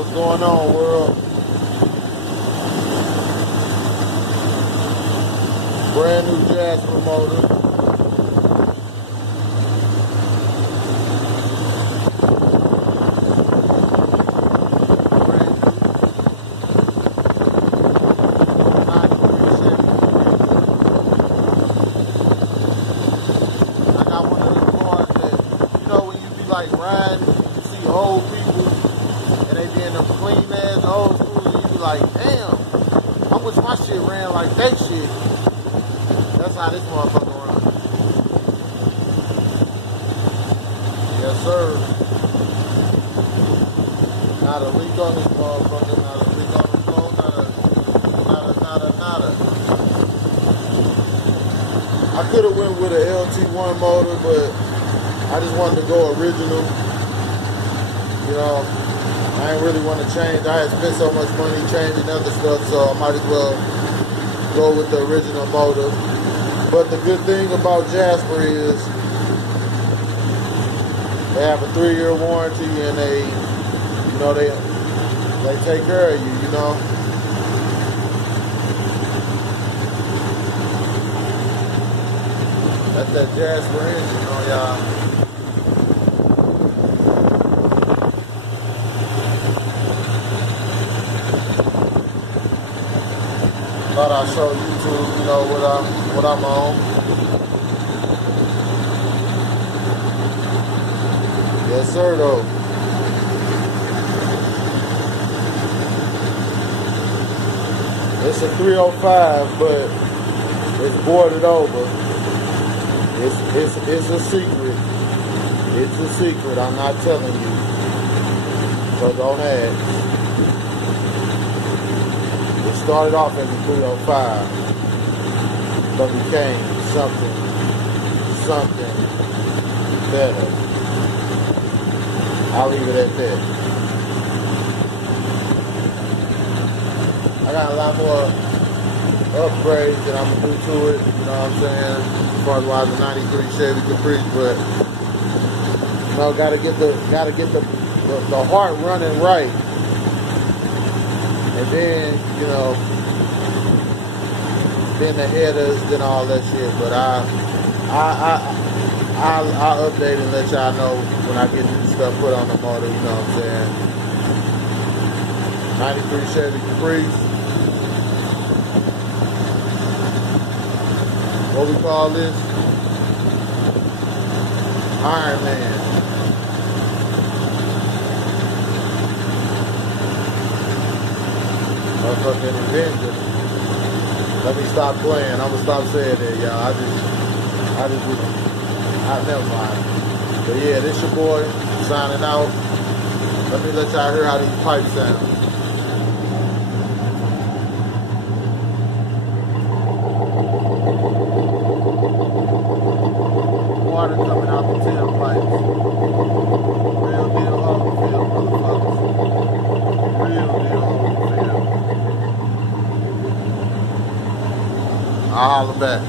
What's going on, world? Brand new Jasper motor. I got one of those cars that, you know, when you be like riding, you see old people and they be in them clean ass old school, and you be like, damn, I wish my shit ran like they shit. That's how this motherfucker runs. Yes, sir. Not a leak on this motherfucker, not a leak on the phone, nada. I could have went with an LT1 motor, but I just wanted to go original. You know, I ain't really want to change. I had spent so much money changing other stuff, so I might as well go with the original motor. But the good thing about Jasper is they have a 3-year warranty, and they take care of you, you know. That's that Jasper engine on y'all. Thought I'd show YouTube, you know, what I'm on. Yes, sir, though. It's a 305, but it's boarded over. It's a secret. It's a secret. I'm not telling you. So don't ask. It started off as a 305, but became something better. I'll leave it at that. I got a lot more upgrades that I'm gonna do to it, you know what I'm saying? As far as why the 93 Chevy Caprice, but you know, gotta get the heart running right. And then, you know, then the headers, then all that shit. But I'll update and let y'all know when I get new stuff put on the motor, you know what I'm saying? 93 Chevy Caprice. What we call this? Iron Man. Motherfucking Avenger. Let me stop playing. I'm gonna stop saying that, y'all. I never mind. But yeah, this your boy signing out. Let me let y'all hear how these pipes sound. Water coming out the tailpipes. Real deal on the field, motherfuckers. Real deal on the field. I'll holler back.